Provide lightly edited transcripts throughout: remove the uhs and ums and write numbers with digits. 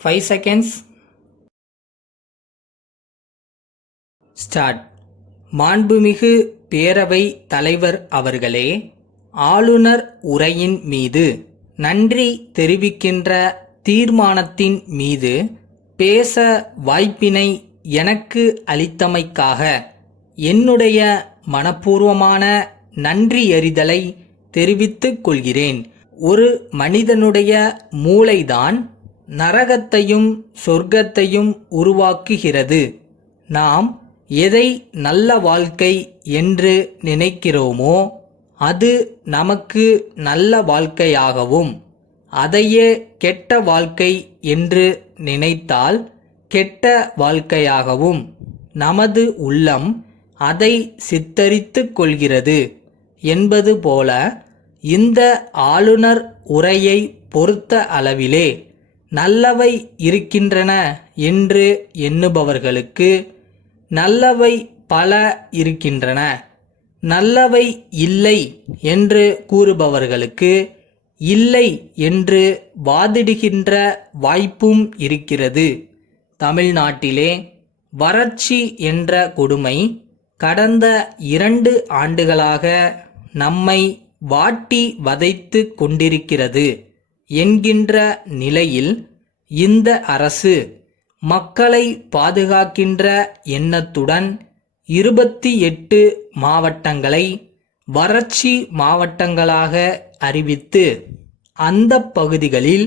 5 seconds. Start. மாண்புமிகு பேரவை தலைவர் அவர்களே, ஆளுநர் உரையின் மீது நன்றி தெரிவிக்கின்ற தீர்மானத்தின் மீது பேச வாய்ப்பினை எனக்கு அளித்தமைக்காக என்னுடைய மனப்பூர்வமான நன்றியறிதலை தெரிவித்துக் கொள்கிறேன். ஒரு மனிதனுடைய மூளைதான் நரகத்தையும் சொர்க்கத்தையும் உருவாக்குகிறது. நாம் எதை நல்ல வாழ்க்கை என்று நினைக்கிறோமோ அது நமக்கு நல்ல வாழ்க்கையாகவும், அதையே கெட்ட வாழ்க்கை என்று நினைத்தால் கெட்ட வாழ்க்கையாகவும் நமது உள்ளம் அதை சித்தரித்து கொள்கிறது என்பது போல இந்த ஆளுநர் உரையை பொறுத்த அளவிலே நல்லவை இருக்கின்றன என்று எண்ணுபவர்களுக்கு நல்லவை பல இருக்கின்றன, நல்லவை இல்லை என்று கூறுபவர்களுக்கு இல்லை என்று வாதிடுகின்ற வாய்ப்பும் இருக்கிறது. தமிழ்நாட்டிலே வறட்சி என்ற கொடுமை கடந்த 2 ஆண்டுகளாக நம்மை வாட்டி வதைத்து கொண்டிருக்கிறது என்கின்ற நிலையில் இந்த அரசு மக்களை பாதுகாக்கின்ற எண்ணத்துடன் 28 மாவட்டங்களை வறட்சி மாவட்டங்களாக அறிவித்து அந்த பகுதிகளில்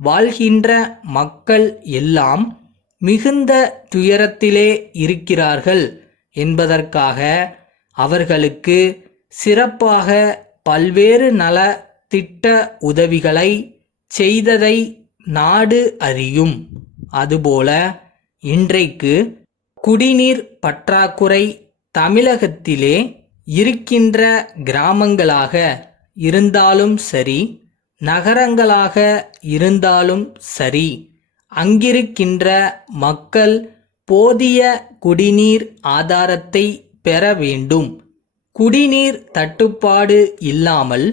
வாழ்கின்ற மக்கள் எல்லாம் மிகுந்த துயரத்திலே இருக்கிறார்கள் என்பதற்காக அவர்களுக்கு சிறப்பாக பல்வேறு நல திட்ட உதவிகளை செய்ததை நாடு அறியும். அதுபோல இன்றைக்கு குடிநீர் பற்றாக்குறை தமிழகத்திலே இருக்கின்ற கிராமங்களாக இருந்தாலும் சரி, நகரங்களாக இருந்தாலும் சரி, அங்கிருக்கின்ற மக்கள் போதிய குடிநீர் ஆதாரத்தை பெற வேண்டும். குடிநீர் தட்டுப்பாடு இல்லாமல்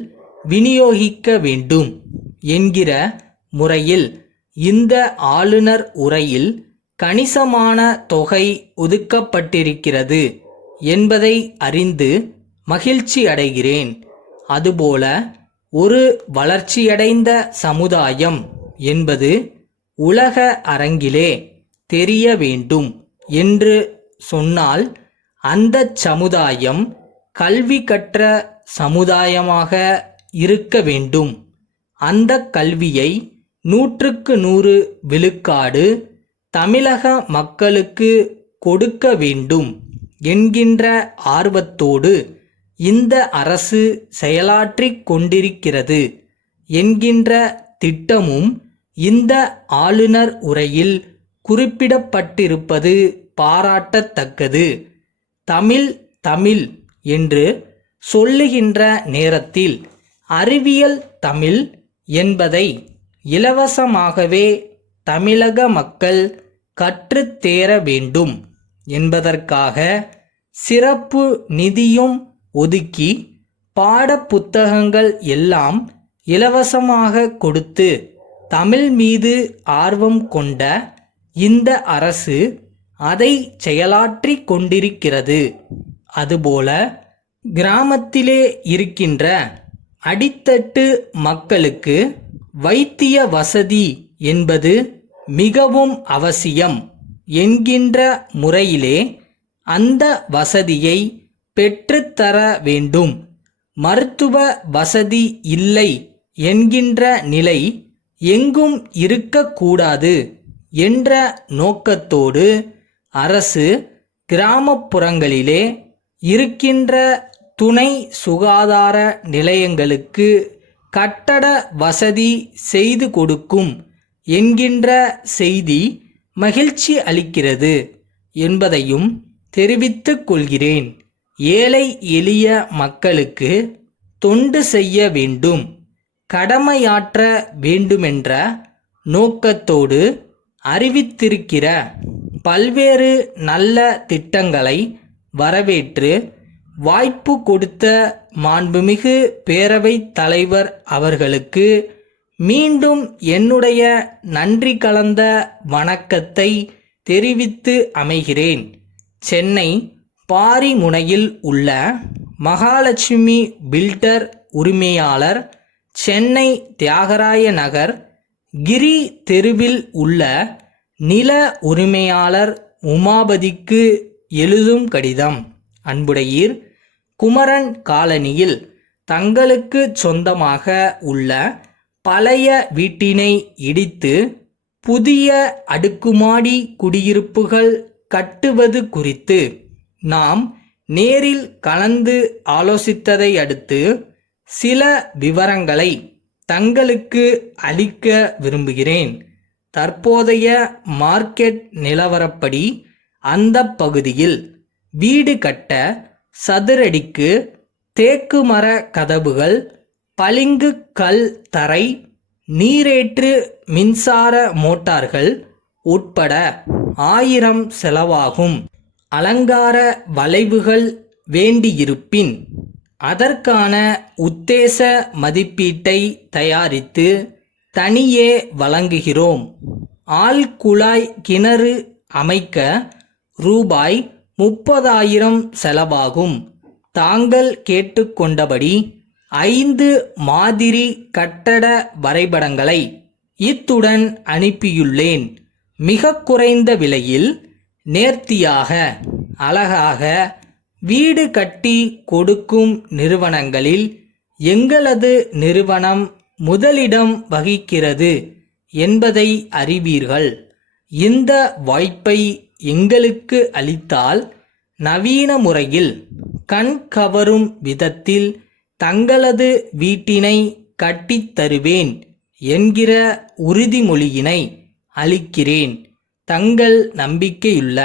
விநியோகிக்க வேண்டும் என்கிற முறையில் இந்த ஆளுநர் உரையில் கணிசமான தொகை ஒதுக்கப்பட்டிருக்கிறது என்பதை அறிந்து மகிழ்ச்சி அடைகிறேன். அதுபோல ஒரு வளர்ச்சியடைந்த சமுதாயம் என்பது உலக அரங்கிலே தெரிய வேண்டும் என்று சொன்னால் அந்த சமுதாயம் கல்வி கற்ற சமுதாயமாக இருக்க வேண்டும். அந்த கல்வியை 100க்கு 100 விழுக்காடு தமிழக மக்களுக்கு கொடுக்க வேண்டும் என்கின்ற ஆர்வத்தோடு இந்த அரசு செயலாற்றிக் கொண்டிருக்கிறது என்கின்ற திட்டமும் இந்த ஆளுநர் உரையில் குறிப்பிடப்பட்டிருப்பது பாராட்டத்தக்கது. தமிழ் தமிழ் என்று சொல்லுகின்ற நேரத்தில் அறிவியல் தமிழ் என்பதை இலவசமாகவே தமிழக மக்கள் கற்றுத்தேர வேண்டும் என்பதற்காக சிறப்பு நிதியும் ஒதுக்கி பாட புத்தகங்கள் எல்லாம் இலவசமாக கொடுத்து தமிழ் மீது ஆர்வம் கொண்ட இந்த அரசு அதை செயலாற்றி கொண்டிருக்கிறது. அதுபோல கிராமத்திலே இருக்கின்ற அடித்தட்டு மக்களுக்கு வைத்திய வசதி என்பது மிகவும் அவசியம் என்கின்ற முறையிலே அந்த வசதியை பெற்றுத்தர வேண்டும். மருத்துவ வசதி இல்லை என்கின்ற நிலை எங்கும் இருக்கக்கூடாது என்ற நோக்கத்தோடு அரசு கிராமப்புறங்களிலே இருக்கின்ற துணை சுகாதார நிலையங்களுக்கு கட்டட வசதி செய்து கொடுக்கும் என்கின்ற செய்தி மகிழ்ச்சி அளிக்கிறது என்பதையும் தெரிவித்துக் கொள்கிறேன். ஏழை எளிய மக்களுக்கு தொண்டு செய்ய வேண்டும், கடமையாற்ற வேண்டுமென்ற நோக்கத்தோடு அறிவித்திருக்கிற பல்வேறு நல்ல திட்டங்களை வரவேற்று வாய்ப்பு கொடுத்த மாண்புமிகு பேரவைத் தலைவர் அவர்களுக்கு மீண்டும் என்னுடைய நன்றி கலந்த வணக்கத்தை தெரிவித்து அமைகிறேன். சென்னை பாரிமுனையில் உள்ள மகாலட்சுமி பில்டர் உரிமையாளர், சென்னை தியாகராய நகர் கிரி தெருவில் உள்ள நில உரிமையாளர் உமாபதிக்கு எழுதும் கடிதம். அன்புடையீர், குமரன் காலனியில் தங்களுக்கு சொந்தமாக உள்ள பழைய வீட்டினை இடித்து புதிய அடுக்குமாடி குடியிருப்புகள் கட்டுவது குறித்து நாம் நேரில் கலந்து ஆலோசித்ததை அடுத்து சில விவரங்களை தங்களுக்கு அளிக்க விரும்புகிறேன். தற்போதைய மார்க்கெட் நிலவரப்படி அந்த பகுதியில் வீடு கட்ட சதுரடிக்கு தேக்கு மர கதவுகள், பளிங்கு கல் தரை, நீரேற்று மின்சார மோட்டார்கள் உட்பட 1000 செலவாகும். அலங்கார வளைவுகள் வேண்டியிருப்பின் அதற்கான உத்தேச மதிப்பீட்டை தயாரித்து தனியே வழங்குகிறோம். ஆழ்குழாய் கிணறு அமைக்க ரூபாய் 30,000 செலவாகும். தாங்கள் கேட்டுக்கொண்டபடி 5 மாதிரி கட்டட வரைபடங்களை இத்துடன் அனுப்பியுள்ளேன். மிக குறைந்த விலையில் நேர்த்தியாக அழகாக வீடு கட்டி கொடுக்கும் நிறுவனங்களில் எங்களது நிறுவனம் முதலிடம் வகிக்கிறது என்பதை அறிவீர்கள். இந்த வாய்ப்பை எங்களுக்கு அளித்தால் நவீன முறையில் கண் கவரும் விதத்தில் தங்களது வீட்டினை கட்டித் தருவேன் என்கிற உறுதிமொழியினை அளிக்கிறேன். தங்கள் நம்பிக்கையுள்ள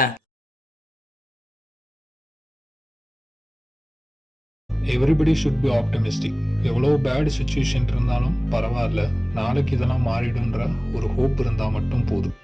எவ்ரிபடி ஷுட் பி ஆப்டமிஸ்டிக். எவ்வளோ பேட் சுச்சுவேஷன் இருந்தாலும் பரவாயில்ல, நாளைக்கு இதெல்லாம் மாறிடுன்ற ஒரு ஹோப் இருந்தால் மட்டும் போதும்.